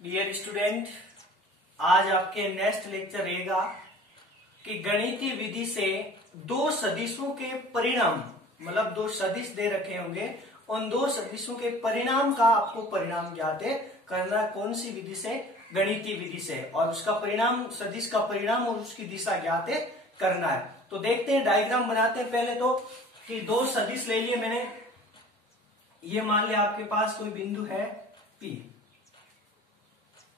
Dear student, आज आपके next lecture रहेगा कि गणितीय विधि से दो सदिशों के परिणाम, मतलब दो सदिश दे रखे होंगे, उन दो सदिशों के परिणाम का आपको परिणाम ज्ञात करना। कौन सी विधि से? गणितीय विधि से। और उसका परिणाम, सदिश का परिणाम और उसकी दिशा ज्ञात करना है। तो देखते हैं, डायग्राम बनाते हैं पहले तो कि दो सदिश ले लिए मैंने। ये मान लिया आपके पास कोई बिंदु है P,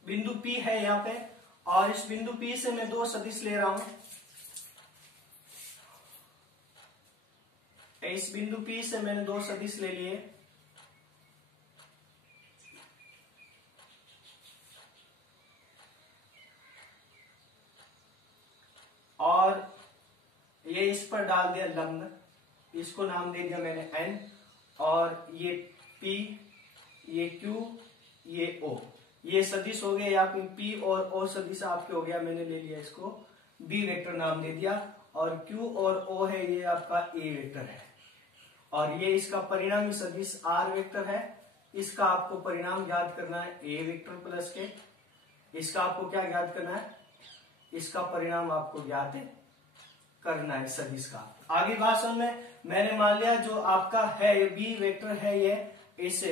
बिंदु P है यहाँ पे, और इस बिंदु P से मैं दो सदिश ले रहा हूं। इस बिंदु P से मैंने दो सदिश ले लिए, और ये इस पर डाल दिया लंब, इसको नाम दे दिया मैंने N, और ये P, ये Q, ये O, ये सदिश हो गए। यहाँ पे P और O सदिश आपके हो गया, मैंने ले लिया इसको B वेक्टर नाम दे दिया, और Q और O है ये आपका A वेक्टर है, और ये इसका परिणामी सदिश R वेक्टर है। इसका आपको परिणाम ज्ञात करना है A वेक्टर प्लस के। इसका आपको क्या ज्ञात करना है? इसका परिणाम आपको ज्ञात करना है सदिश का। आगे बात समझ में, मैंने मान लिया जो आपका है ये B वेक्टर है, ये इस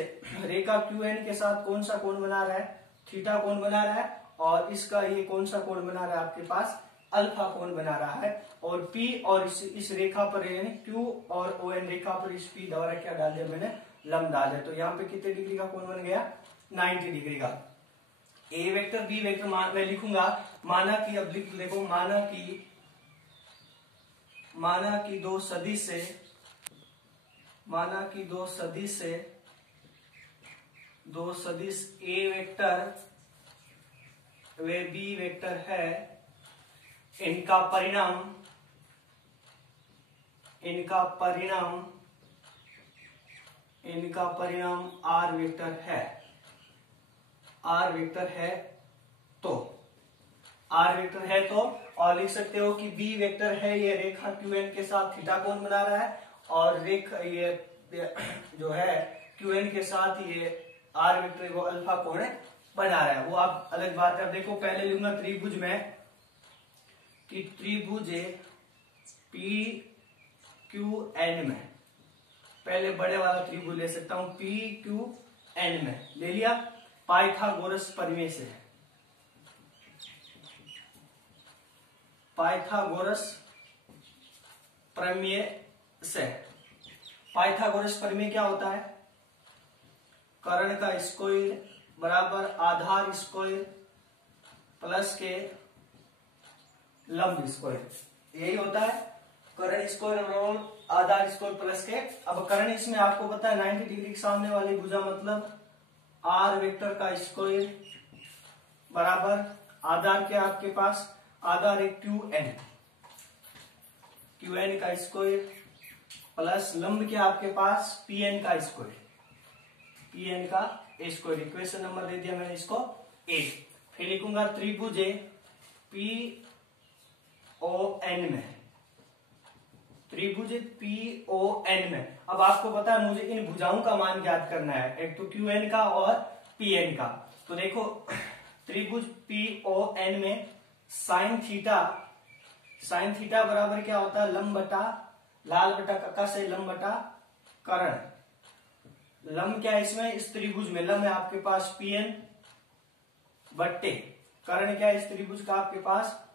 रेखा QN के साथ कौन सा कोण बना रहा है? थीटा कोण बना रहा है, और इसका ये कौन सा कोण बना रहा है? आपके पास अल्फा कोण बना रहा है। और P और इस रेखा पर यानी Q और ON रेखा पर इस P द्वारा क्या डाल दिया मैंने? लंब डाल दिया। तो यहाँ पे कितने डिग्री का कोण बन गया? 90 डिग्री का। A वेक्टर B वेक्टर मैं लिखूंगा, माना कि, अब लिख देखो, माना कि दो सदिश A vector way B vector है, इनका परिणाम R वेक्टर है। तो R वेक्टर है तो, और लिख सकते हो कि B वेक्टर है, ये रेखा QN के साथ थीटा कोण बना रहा है, और रेखा ये जो है QN के साथ ये R वेक्टर वो अल्फा कोण बना रहा है। वो आप अलग बात है। अब देखो, पहले लिखूंगा त्रिभुज में कि त्रिभुज PQN में, पहले बड़े वाला त्रिभुज ले सकता हूं, PQN में ले लिया पाइथागोरस प्रमेय से। पाइथागोरस प्रमेय क्या होता है? कर्ण का स्क्वायर बराबर आधार स्क्वायर प्लस के लंब स्क्वायर, यही होता है। कर्ण स्क्वायर और आधार स्क्वायर प्लस के। अब कर्ण इसमें आपको पता है 90 डिग्री के सामने वाली भुजा, मतलब R वेक्टर का स्क्वायर बराबर आधार के आपके पास आधार है QN का स्क्वायर प्लस लंब के आपके पास PN का स्क्वायर, इक्वेशन नंबर दे दिया मैंने इसको 1। फिर लिखूंगा त्रिभुज PON में। अब आपको पता है मुझे इन भुजाओं का मान ज्ञात करना है, एक तो QN का और PN का। तो देखो, त्रिभुज PON में साइन थीटा बराबर क्या होता है? लंब बटा लाल बटा कक्का से लंब बटा कर्ण। लंब क्या है इसमें? इस त्रिभुज में लंब है आपके पास PN बट्टे कर्ण क्या है इस त्रिभुज का? आपके पास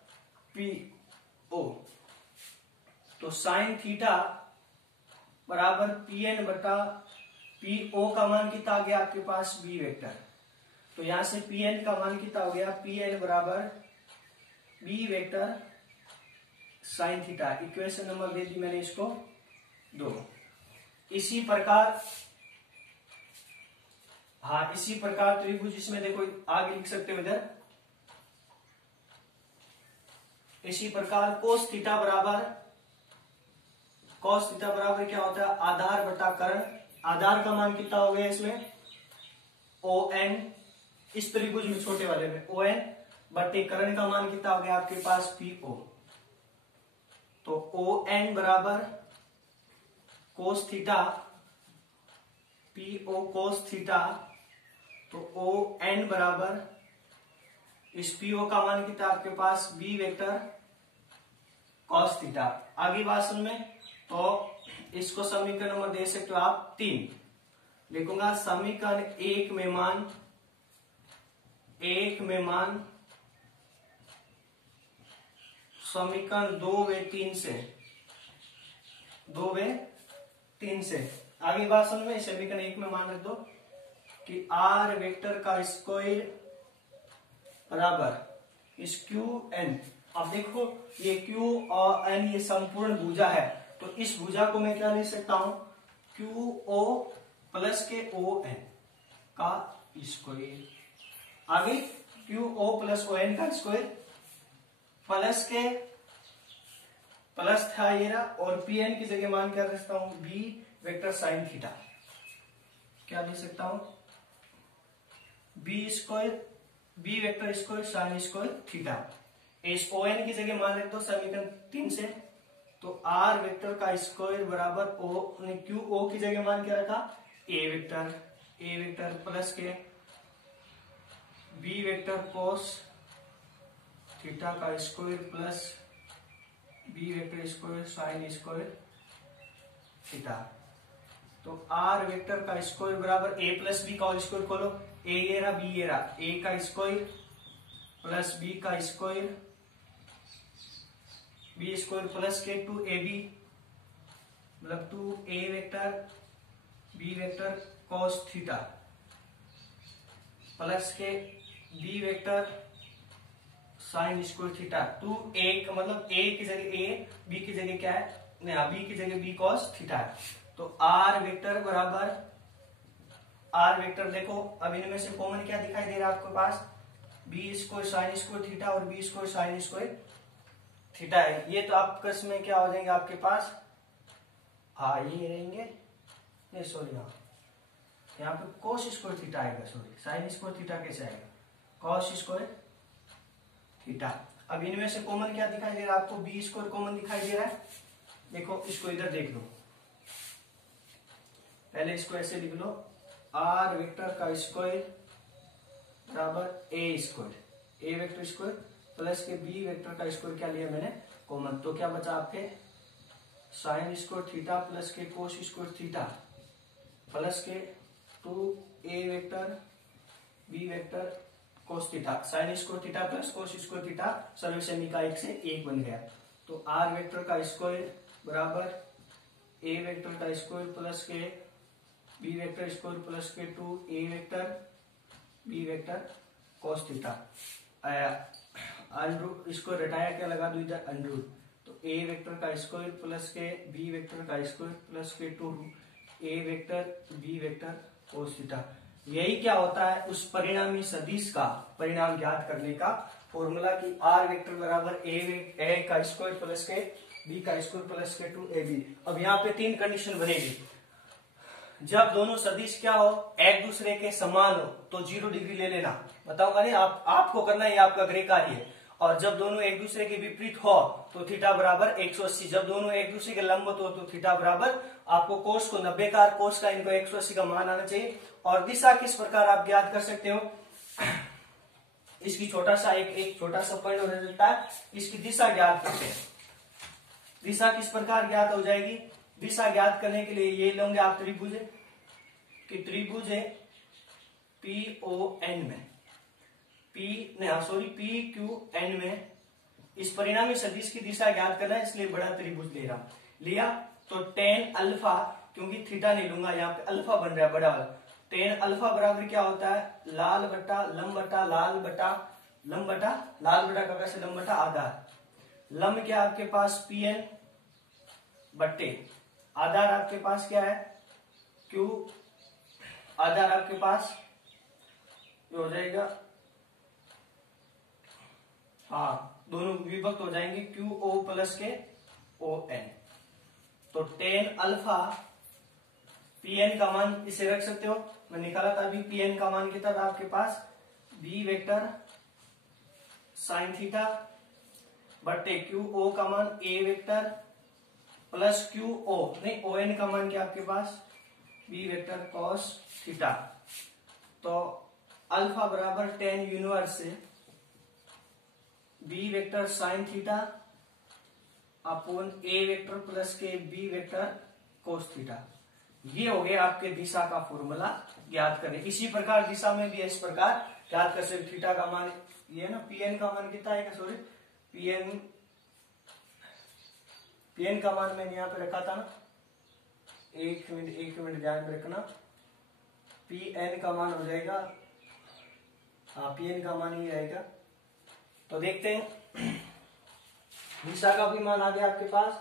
PO। तो साइन थीटा बराबर PN बटा PO का मान कितना आ गया आपके पास? B vector. तो यहां से PN का मान कितना हो गया? PN बराबर B vector sine theta. Equation number दे दी मैंने इसको 2। इसी प्रकार त्रिभुज, इसमें देखो आगे लिख सकते हो इधर, इसी प्रकार कोस थीटा बराबर क्या होता है? आधार बटा कर्ण। आधार का मान कितना हो गया इसमें? ON, इस त्रिभुज में छोटे वाले में ON बटे कर्ण का मान कितना हो गया आपके पास? PO। तो ON बराबर cos theta, PO cos theta, तो ओ एन बराबर इस पीओ का मान कितना आपके पास बी वेक्टर कॉस थीटा। आगे बात सुन में, तो इसको समीकरण नंबर दे सकते हो आप 3। लिखूंगा समीकरण 1 में मान समीकरण 2 व 3 से आगे बात सुन में, समीकरण 1 में मान रख दो कि आर वेक्टर का स्क्वायर बराबर इस क्यू एन। अब देखो ये क्यू और एन ये संपूर्ण भुजा है, तो इस भुजा को मैं क्या लिख सकता हूं, क्यू ओ प्लस के ओ एन का स्क्वायर। आगे Q O plus O N का स्क्वायर प्लस के प्लस था ये रहा, और पी एन की जगह मान क्या रख सकता हूं, बी वेक्टर साइन थीटा। क्या लिख सकता हूं, B square B vector square sine square theta. इस ओ एन की जगह मान रख दो समीकरण 3 से, तो आर वेक्टर का स्क्वायर बराबर ओ क्यू ओ की जगह मान क्या रखा, ए वेक्टर प्लस के बी वेक्टर कोस थीटा का square plus B vector square sine square theta. तो आर वेक्टर का स्क्वायर बराबर ए प्लस बी का होल स्क्वायर खोलो, ए ये रहा बी ये रहा, ए का स्क्वायर प्लस बी का स्क्वायर बी स्क्वायर प्लस के 2ab मतलब 2a vector B vector cos theta plus के B vector sine square theta. 2a मतलब a की जगह a, b की जगह क्या है, नहीं b की जगह b कॉस थीटा है। तो आर वेक्टर बराबर आर वेक्टर देखो, अब इनमें से कॉमन क्या दिखाई दे रहा है आपके पास, B square sine square theta और B square sine square theta है। ये तो आपके इसमें क्या हो जाएंगे आपके पास, हाँ ये रहेंगे, नहीं सॉरी हाँ यहाँ पे कोस स्क्वायर थीटा आएगा, सॉरी साइन स्क्वायर थीटा कैसे आएगा, कॉस स्क्वायर थीटा। अब इनमें से कॉमन क्या दिखाई दे रहा है आपको, बी स्क्वायर कॉमन दिखाई दे रहा है। देखो इसको इधर देख लो, पहले इसको ऐसे लिख लो, आर वेक्टर का स्क्वायर बराबर ए स्क्वायर, ए वेक्टर स्क्वायर प्लस के बी वेक्टर का स्क्वायर क्या लिया मैंने कॉमन, तो क्या बचा आपके साइन स्क्वायर थीटा प्लस के कोस स्क्वायर थीटा प्लस के 2a vector B vector cos theta sine square theta plus cos square theta सर्व सेमी का 1 से 1 बन गया। तो आर वेक्टर का स्क्वायर बराबर ए वेक्टर का स्क्वायर प्लस के बी वेक्टर स्क्वायर प्लस के 2a vector B vector cos theta. Under root इसको रटाया क्या लगा दो इधर अंडरूट, तो ए वेक्टर का स्क्वायर प्लस के बी वेक्टर का स्क्वायर प्लस के 2a vector B vector cos theta. यही क्या होता है उस परिणामी सदिश का परिणाम ज्ञात करने का फॉर्मूला की आर वेक्टर बराबर ए का स्क्वायर प्लस के बी का स्क्वायर प्लस के 2ab। अब यहाँ पे 3 कंडीशन बनेगी, जब दोनों सदिश क्या हो एक दूसरे के समान हो तो 0 डिग्री ले लेना, बताऊंगा नहीं आपको करना है, आपका गृह कार्य है। और जब दोनों एक दूसरे के विपरीत हो तो थीटा बराबर 180, जब दोनों एक दूसरे के लंबवत हो तो थीटा बराबर आपको कोस को 90 का कोस का इनको 180 का मान आना चाहिए। और दिशा किस प्रकार आप ज्ञात कर सकते हो, इसकी छोटा सा एक छोटा सा पॉइंट हो जाता है, इसकी दिशा ज्ञात करते हैं। दिशा किस प्रकार ज्ञात हो जाएगी, दिशा ज्ञात करने के लिए ये लेंगे आप त्रिभुज कि त्रिभुज है PON में PQN में इस परिणामी सदिश की दिशा ज्ञात करना है, इसलिए बड़ा त्रिभुज ले रहा हूं। लिया तो tan अल्फा, क्योंकि थीटा नहीं लूंगा यहाँ पे अल्फा बन रहा है बड़ा वाला, tan अल्फा बराबर क्या होता है लाल बटा लंब बटा लाल बटा लंब बटा लाल बटा का कैसे लंब बटा आधार। लंब क्या आपके पास PN बट्टे आधार आपके पास क्या है Q, आधार आपके पास हो जाएगा, हाँ दोनों विभक्त हो जाएंगे QO प्लस के ON। तो tan अल्फा PN का मान इसे रख सकते हो, मैं निकाला था अभी, PN का मान कितना था आपके पास B वेक्टर साइन थीटा बट्टे QO का मान A वेक्टर प्लस QO नहीं ON का मान क्या आपके पास B वेक्टर कॉस थीटा। तो अल्फा बराबर tan इनवर्स से B vector sine theta upon A vector plus के बी वेक्टर कोस थीटा। ये हो गया आपके दिशा का फॉर्मूला ज्ञात करें। इसी प्रकार दिशा में भी इस प्रकार ज्ञात कर सकते। थीटा का मान ये ना, पीएन का मान कितना है, सॉरी पीएन का मान मैंने यहाँ पे रखा था ना, एक मिनट ध्यान में रखना। पीएन का मान हो जाएगा, हाँ पीएन का मान ही आएगा। तो देखते हैं दिशा का भी मान आ गया आपके पास।